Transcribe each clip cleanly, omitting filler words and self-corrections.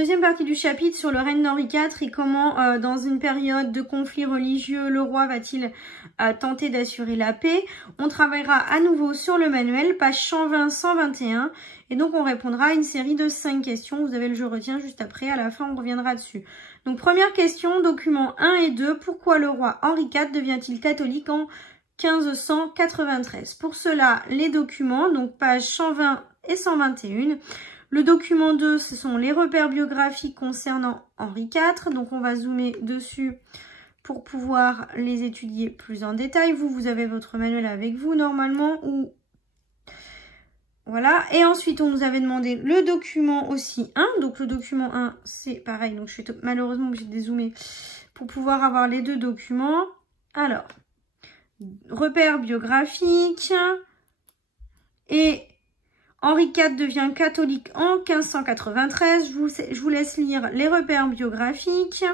deuxième partie du chapitre sur le règne d'Henri IV et comment, dans une période de conflit religieux, le roi va-t-il tenter d'assurer la paix. On travaillera à nouveau sur le manuel, page 120-121. Et donc, on répondra à une série de 5 questions. Vous avez le « je retiens » juste après. À la fin, on reviendra dessus. Donc, première question, documents 1 et 2. Pourquoi le roi Henri IV devient-il catholique en 1593? Pour cela, les documents, donc pages 120 et 121. Le document 2, ce sont les repères biographiques concernant Henri IV. Donc, on va zoomer dessus pour pouvoir les étudier plus en détail. Vous avez votre manuel avec vous normalement. Ou voilà. Et ensuite, on nous avait demandé le document aussi 1. Donc, le document 1, c'est pareil. Donc, je suis malheureusement obligée de dézoomer pour pouvoir avoir les deux documents. Alors, repères biographiques et... Henri IV devient catholique en 1593. Je vous laisse lire les repères biographiques.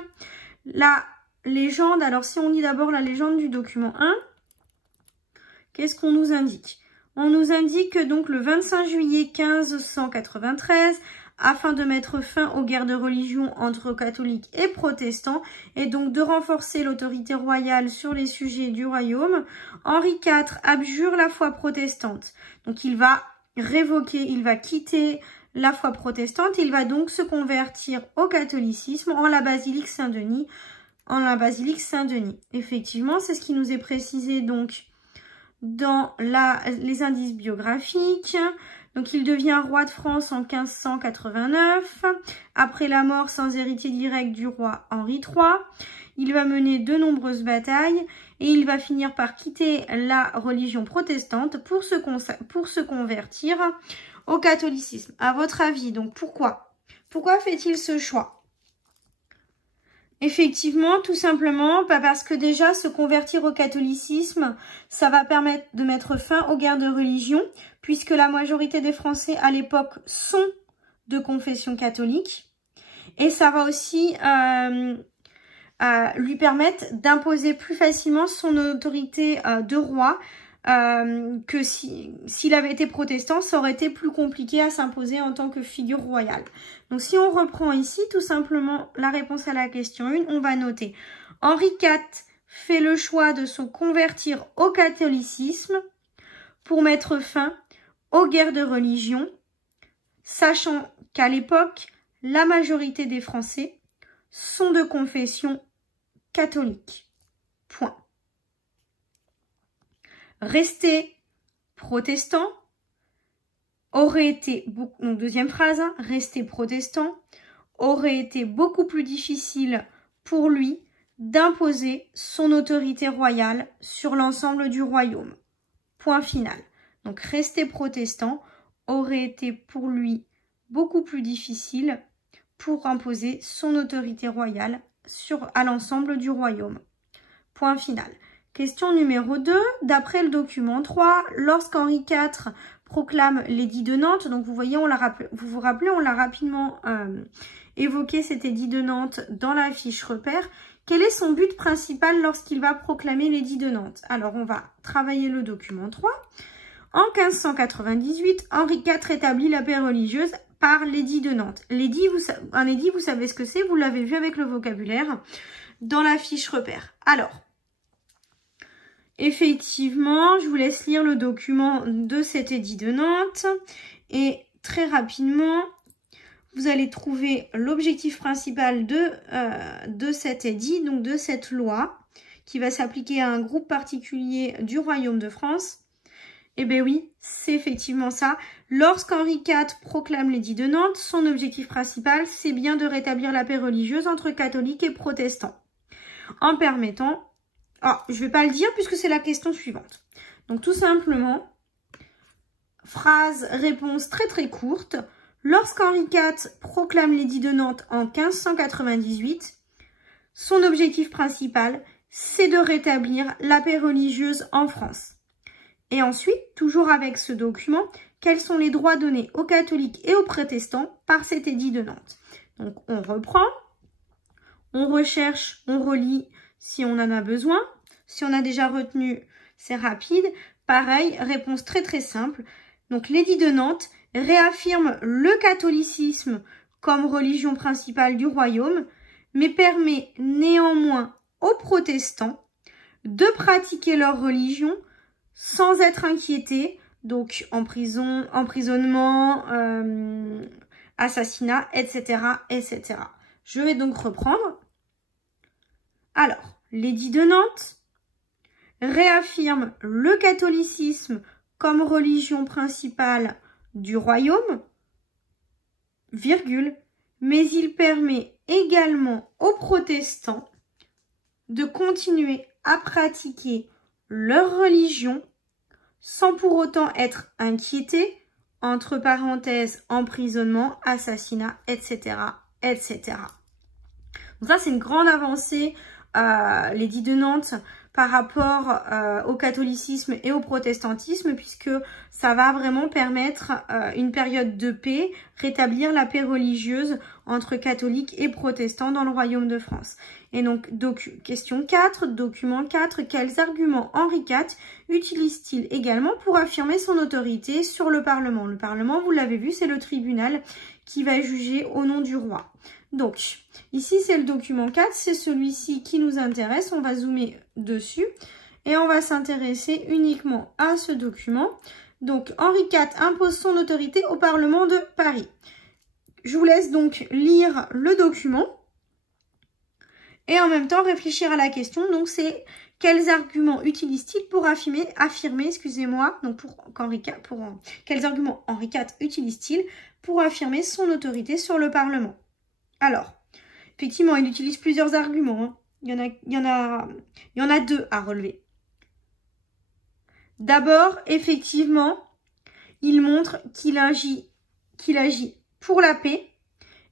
La légende, alors si on lit d'abord la légende du document 1, qu'est-ce qu'on nous indique? On nous indique que donc le 25 juillet 1593, afin de mettre fin aux guerres de religion entre catholiques et protestants, et donc de renforcer l'autorité royale sur les sujets du royaume, Henri IV abjure la foi protestante. Donc il va révoquer, il va quitter la foi protestante, il va donc se convertir au catholicisme en la basilique Saint-Denis. Effectivement, c'est ce qui nous est précisé donc dans les indices biographiques. Donc il devient roi de France en 1589, après la mort sans héritier direct du roi Henri III. Il va mener de nombreuses batailles et il va finir par quitter la religion protestante pour se convertir au catholicisme. À votre avis, donc pourquoi? Pourquoi fait-il ce choix? Effectivement, tout simplement, parce que déjà, se convertir au catholicisme, ça va permettre de mettre fin aux guerres de religion, puisque la majorité des Français à l'époque sont de confession catholique. Et ça va aussi... lui permettre d'imposer plus facilement son autorité de roi que s'il avait été protestant, ça aurait été plus compliqué à s'imposer en tant que figure royale. Donc si on reprend ici tout simplement la réponse à la question 1, on va noter Henri IV fait le choix de se convertir au catholicisme pour mettre fin aux guerres de religion, sachant qu'à l'époque, la majorité des Français sont de confession catholique. Point. Rester protestant aurait été, donc deuxième phrase, hein, rester protestant aurait été beaucoup plus difficile pour lui d'imposer son autorité royale sur l'ensemble du royaume. Point final. Donc rester protestant aurait été pour lui beaucoup plus difficile pour imposer son autorité royale à l'ensemble du royaume. Point final. Question numéro 2. D'après le document 3, lorsqu'Henri IV proclame l'édit de Nantes, donc vous voyez, vous vous rappelez, on l'a rapidement évoqué, cet édit de Nantes dans la fiche repère. Quel est son but principal lorsqu'il va proclamer l'édit de Nantes? Alors, on va travailler le document 3. En 1598, Henri IV établit la paix religieuse par l'édit de Nantes. Un édit, vous savez ce que c'est, vous l'avez vu avec le vocabulaire dans la fiche repère. Alors, effectivement, je vous laisse lire le document de cet édit de Nantes et très rapidement, vous allez trouver l'objectif principal de cet édit, donc de cette loi qui va s'appliquer à un groupe particulier du Royaume de France. Eh bien oui, c'est effectivement ça. Lorsqu'Henri IV proclame l'édit de Nantes, son objectif principal, c'est bien de rétablir la paix religieuse entre catholiques et protestants. En permettant... Ah, je ne vais pas le dire puisque c'est la question suivante. Donc tout simplement, réponse très très courte. Lorsqu'Henri IV proclame l'édit de Nantes en 1598, son objectif principal, c'est de rétablir la paix religieuse en France. Et ensuite, toujours avec ce document, quels sont les droits donnés aux catholiques et aux protestants par cet édit de Nantes? Donc, on reprend, on recherche, on relit si on en a besoin. Si on a déjà retenu, c'est rapide. Pareil, réponse très très simple. Donc, l'édit de Nantes réaffirme le catholicisme comme religion principale du royaume, mais permet néanmoins aux protestants de pratiquer leur religion sans être inquiétés, donc emprisonnement, assassinat, etc., etc. Je vais donc reprendre. Alors, l'édit de Nantes réaffirme le catholicisme comme religion principale du royaume, virgule, mais il permet également aux protestants de continuer à pratiquer leur religion sans pour autant être inquiétés, entre parenthèses, emprisonnement, assassinat, etc., etc. Donc ça, c'est une grande avancée, l'édit de Nantes, par rapport au catholicisme et au protestantisme, puisque ça va vraiment permettre une période de paix, rétablir la paix religieuse entre catholiques et protestants dans le royaume de France. Et donc, question 4, document 4, quels arguments Henri IV utilise-t-il également pour affirmer son autorité sur le Parlement? Le Parlement, vous l'avez vu, c'est le tribunal qui va juger au nom du roi. Donc, ici, c'est le document 4, c'est celui-ci qui nous intéresse. On va zoomer dessus et on va s'intéresser uniquement à ce document. Donc, Henri IV impose son autorité au Parlement de Paris. Je vous laisse donc lire le document et en même temps réfléchir à la question. Donc, c'est quels arguments utilise-t-il pour affirmer, excusez-moi, donc quels arguments Henri IV utilise-t-il pour affirmer son autorité sur le Parlement? Alors, effectivement, il utilise plusieurs arguments. Hein. Il y en a deux à relever. D'abord, effectivement, il montre qu'il agit pour la paix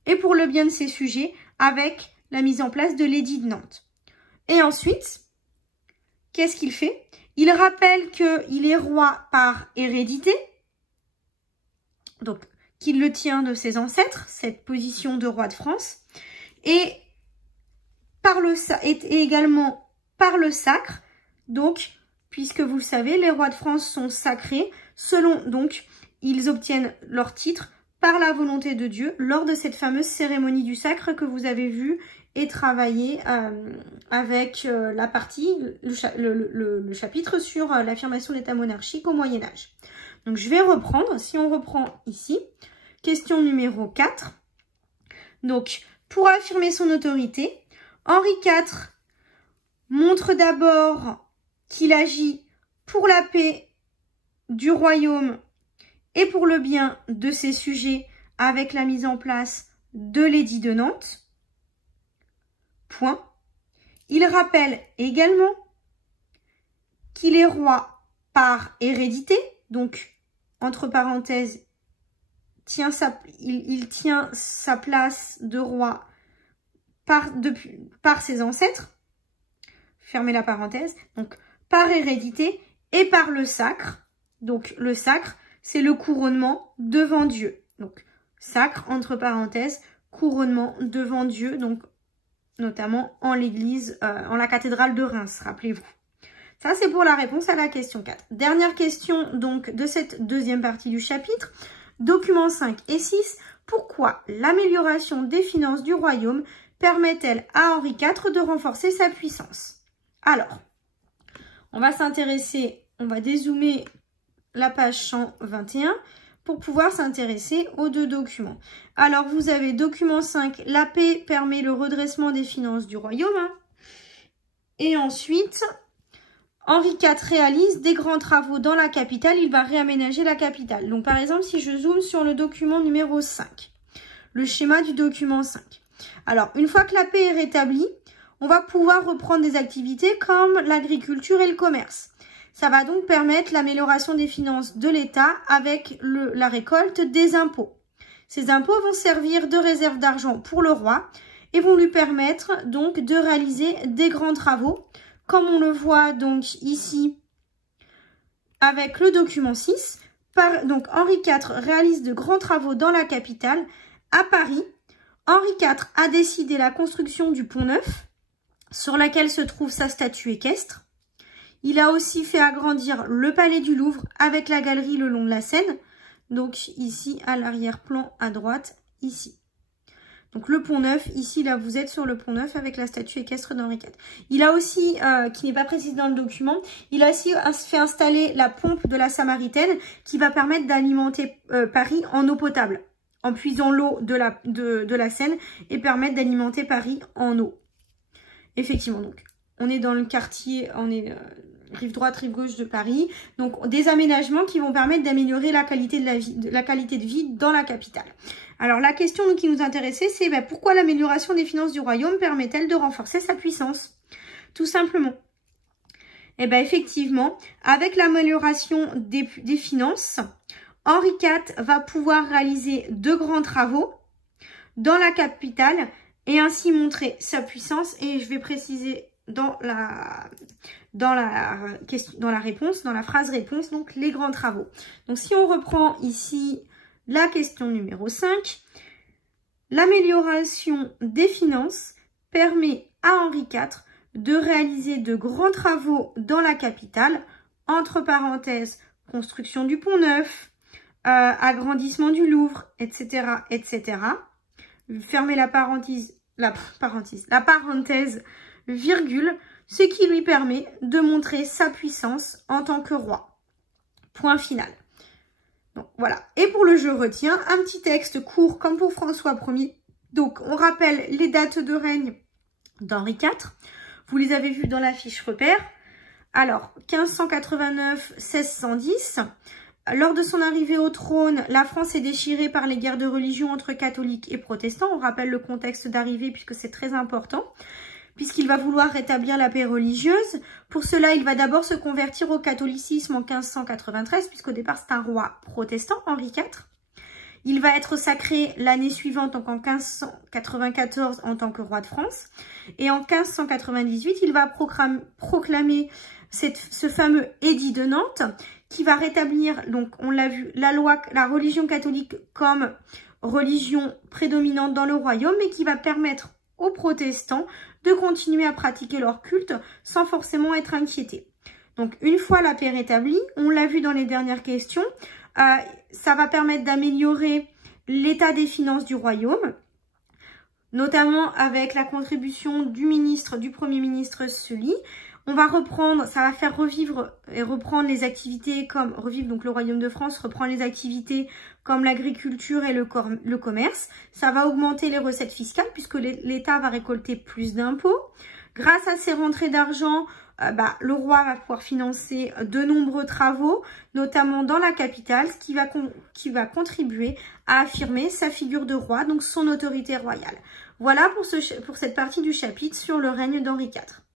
et pour le bien de ses sujets avec la mise en place de l'édit de Nantes. Et ensuite, qu'est-ce qu'il fait? Il rappelle qu'il est roi par hérédité, donc qu'il le tient de ses ancêtres, cette position de roi de France, et également par le sacre, donc, puisque vous le savez, les rois de France sont sacrés, donc, ils obtiennent leur titre par la volonté de Dieu lors de cette fameuse cérémonie du sacre que vous avez vue et travaillée avec la partie, le chapitre sur l'affirmation de l'État monarchique au Moyen-Âge. Donc, je vais reprendre, si on reprend ici, question numéro 4. Donc, pour affirmer son autorité, Henri IV montre d'abord qu'il agit pour la paix du royaume et pour le bien de ses sujets avec la mise en place de l'édit de Nantes. Point. Il rappelle également qu'il est roi par hérédité, donc, entre parenthèses, il tient sa place de roi par ses ancêtres, fermez la parenthèse, donc par hérédité et par le sacre. Donc le sacre, c'est le couronnement devant Dieu. Donc sacre, entre parenthèses, couronnement devant Dieu, donc notamment en l'église, en la cathédrale de Reims, rappelez-vous. Ça, c'est pour la réponse à la question 4. Dernière question donc de cette deuxième partie du chapitre. Documents 5 et 6. Pourquoi l'amélioration des finances du royaume permet-elle à Henri IV de renforcer sa puissance? Alors, on va s'intéresser, on va dézoomer la page 121 pour pouvoir s'intéresser aux deux documents. Alors, vous avez document 5, la paix permet le redressement des finances du royaume. Hein. Et ensuite, Henri IV réalise des grands travaux dans la capitale, il va réaménager la capitale. Donc par exemple, si je zoome sur le document numéro 5, le schéma du document 5. Alors, une fois que la paix est rétablie, on va pouvoir reprendre des activités comme l'agriculture et le commerce. Ça va donc permettre l'amélioration des finances de l'État avec la récolte des impôts. Ces impôts vont servir de réserve d'argent pour le roi et vont lui permettre donc de réaliser des grands travaux, comme on le voit donc ici avec le document 6. Donc Henri IV réalise de grands travaux dans la capitale, à Paris. Henri IV a décidé la construction du Pont Neuf, sur laquelle se trouve sa statue équestre. Il a aussi fait agrandir le palais du Louvre avec la galerie le long de la Seine. Donc ici à l'arrière-plan à droite, ici. Donc le Pont Neuf, ici, là, vous êtes sur le Pont Neuf avec la statue équestre d'Henri IV. Il a aussi, qui n'est pas précisé dans le document, il a aussi fait installer la pompe de la Samaritaine qui va permettre d'alimenter Paris en eau potable, en puisant l'eau de la Seine et permettre d'alimenter Paris en eau. Effectivement, donc, on est dans le quartier, on est rive droite, rive gauche de Paris. Donc, des aménagements qui vont permettre d'améliorer la qualité de vie dans la capitale. Alors, la question qui nous intéressait, c'est pourquoi l'amélioration des finances du royaume permet-elle de renforcer sa puissance? Tout simplement. Eh bien, effectivement, avec l'amélioration des finances, Henri IV va pouvoir réaliser de grands travaux dans la capitale et ainsi montrer sa puissance. Et je vais préciser dans la réponse, dans la phrase réponse, donc les grands travaux. Donc, si on reprend ici la question numéro 5, l'amélioration des finances permet à Henri IV de réaliser de grands travaux dans la capitale, entre parenthèses, construction du Pont Neuf, agrandissement du Louvre, etc., etc. Fermez la parenthèse, virgule, ce qui lui permet de montrer sa puissance en tant que roi. Point final. Donc voilà. Et pour le je retiens, un petit texte court comme pour François Ier. Donc on rappelle les dates de règne d'Henri IV. Vous les avez vues dans la fiche repère. Alors 1589-1610. Lors de son arrivée au trône, la France est déchirée par les guerres de religion entre catholiques et protestants. On rappelle le contexte d'arrivée puisque c'est très important. Puisqu'il va vouloir rétablir la paix religieuse. Pour cela, il va d'abord se convertir au catholicisme en 1593, puisqu'au départ, c'est un roi protestant, Henri IV. Il va être sacré l'année suivante, donc en 1594, en tant que roi de France. Et en 1598, il va proclamer ce fameux édit de Nantes, qui va rétablir, donc on l'a vu, la religion catholique comme religion prédominante dans le royaume, et qui va permettre aux protestants de continuer à pratiquer leur culte sans forcément être inquiétés. Donc, une fois la paix rétablie, on l'a vu dans les dernières questions, ça va permettre d'améliorer l'état des finances du royaume, notamment avec la contribution du Premier ministre Sully. On va reprendre, ça va faire revivre et reprendre les activités comme, donc le Royaume de France reprend les activités comme l'agriculture et le commerce. Ça va augmenter les recettes fiscales puisque l'État va récolter plus d'impôts. Grâce à ces rentrées d'argent, le roi va pouvoir financer de nombreux travaux, notamment dans la capitale, ce qui va contribuer à affirmer sa figure de roi, donc son autorité royale. Voilà pour cette partie du chapitre sur le règne d'Henri IV.